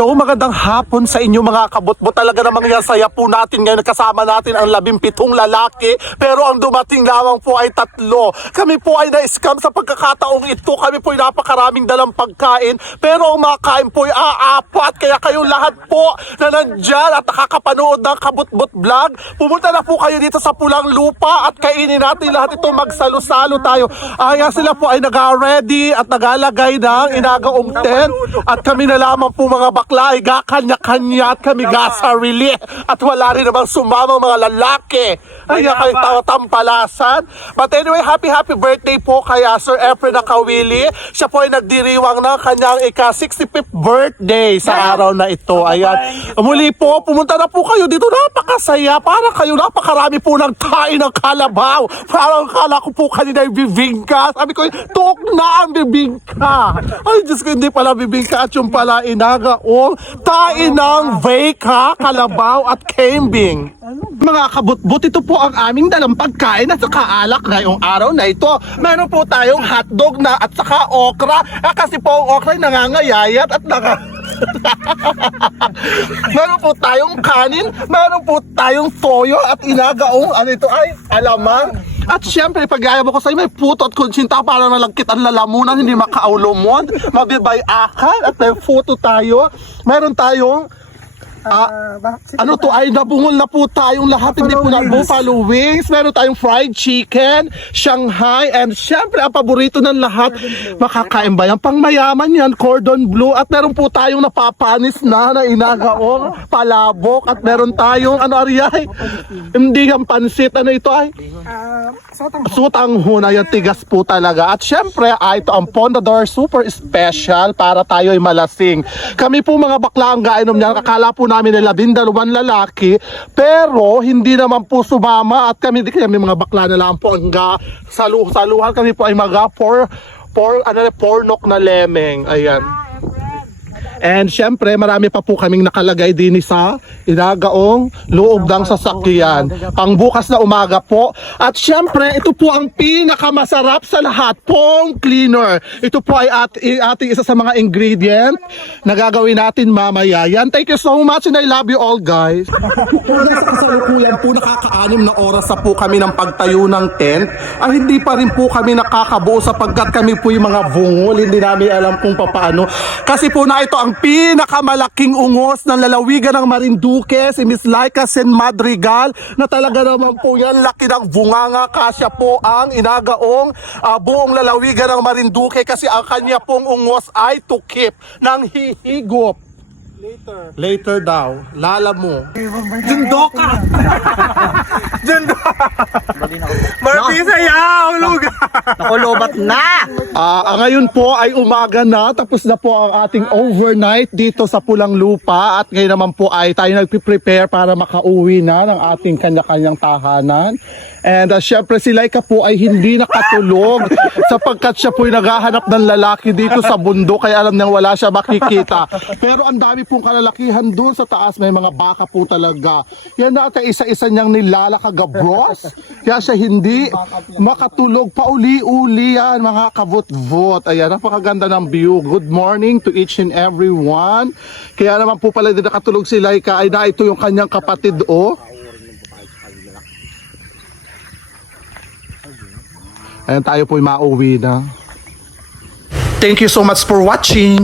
Hello, magandang hapon sa inyo mga kabutbot. Talaga namang yan, saya po natin ngayon. Kasama natin ang 17 lalaki. Pero ang dumating lamang po ay 3. Kami po ay na-scam sa pagkakataong ito. Kami po ay napakaraming dalang pagkain. Pero ang makain po ay aapat. Kaya kayo lahat po na nandyan at nakakapanood ng kabutbot vlog, pumunta na po kayo dito sa Pulang Lupa at kainin natin lahat ito. Magsalo-salo tayo. Kaya sila po ay nag-ready at nagalagay ng inagaong tent. At kami na lamang po mga bakla ay kanya-kanya at kami gasarili. At wala rin namang sumama mga lalaki. Ay, kayo tampalasan. But anyway, happy birthday po kay Sir Efren Nakawili. Siya po ay nagdiriwang ng kanyang ika-65th birthday sa araw na ito. Ayan. Muli po, pumunta na po kayo dito. Napakasaya. Para kayo, napakarami po ng tain ng kalabaw. Parang kala ko po kanina yung bibingka. Sabi ko, tuok na ang bibingka. Ay, Diyos ko, hindi pala bibingka at yung pala inagaong tain ng veka, kalabaw at kembing. Mga kabutbut, ito po ang aming dalang pagkain at saka alak ngayong araw na ito. Meron po tayong hotdog na at saka okra. Kasi po ang okra ay nangangayayat at meron po tayong kanin, meron po tayong toyo at inagaong ano ito ay alamang. At syempre, pag-ayab ko sa'yo, may puto at kunsinta para nalagkit ang lalamunan, hindi makaulumod, mabibay akal, at may puto tayo. Meron tayong ano to ay nabungol na po tayong lahat, hindi po na buffalo wings, meron tayong fried chicken, Shanghai, and syempre ang paborito ng lahat, makakain ba yan? Pang mayaman yan, cordon bleu, at meron po tayong napapanis na inagaong palabok, at meron tayong ano ariyay, hindi yung pansit, ano ito ay? Sutang huna, yung tigas po talaga. At syempre, ito ang Pondador Super Special para tayo ay malasing. Kami po mga bakla ang gainom niyan. Akala po namin na 12 lalaki, pero hindi naman po sumama at kami mga bakla na lang po ang saluhan. Kami po ay pornok na lemeng. Ayan. And syempre, marami pa po kaming nakalagay din sa inagaong loob ng sasakyan. Pangbukas na umaga po. At syempre, ito po ang pinakamasarap sa lahat, pong cleaner. Ito po ay ating isa sa mga ingredient na gagawin natin mamaya. Yan, thank you so much and I love you all, guys. Sa kasalukuyan po, nakaka-6 na oras na po kami ng pagtayo ng tent. Ay hindi pa rin po kami nakakabuo sapagkat kami po yung mga bungol. Hindi namin alam kung paano. Kasi po na ito ang pinakamalaking ungos ng lalawigan ng Marinduque, si Miss Laika Sen Madrigal, na talaga naman po yan, laki ng bunganga, kasya po ang inagaong buong lalawigan ng Marinduque kasi ang kanya pong ungos ay tukip ng hihigop. Later daw. Lala mo. Jundo ka! Jundo! Marpisa yaw! Luga! Nakulobat na! Ngayon po ay umaga na. Tapos na po ang ating overnight dito sa Pulang Lupa. At ngayon naman po ay tayo nagpiprepare para makauwi na ng ating kanya-kanyang tahanan. And syempre si Laika po ay hindi nakatulog sapagkat siya po ay naghahanap ng lalaki dito sa bundok kaya alam niyang wala siya makikita. Pero ang dami pong kalalakihan doon sa taas, may mga baka po talaga. Yan natin isa-isa niyang nilalakagabros kaya siya hindi makatulog. Pauli-uli yan mga kabot-vot. Ayan, napakaganda ng view. Good morning to each and every one. Kaya naman po pala din nakatulog si Laika ay na ito yung kanyang kapatid Ayan, tayo po'y mauwi na. Thank you so much for watching.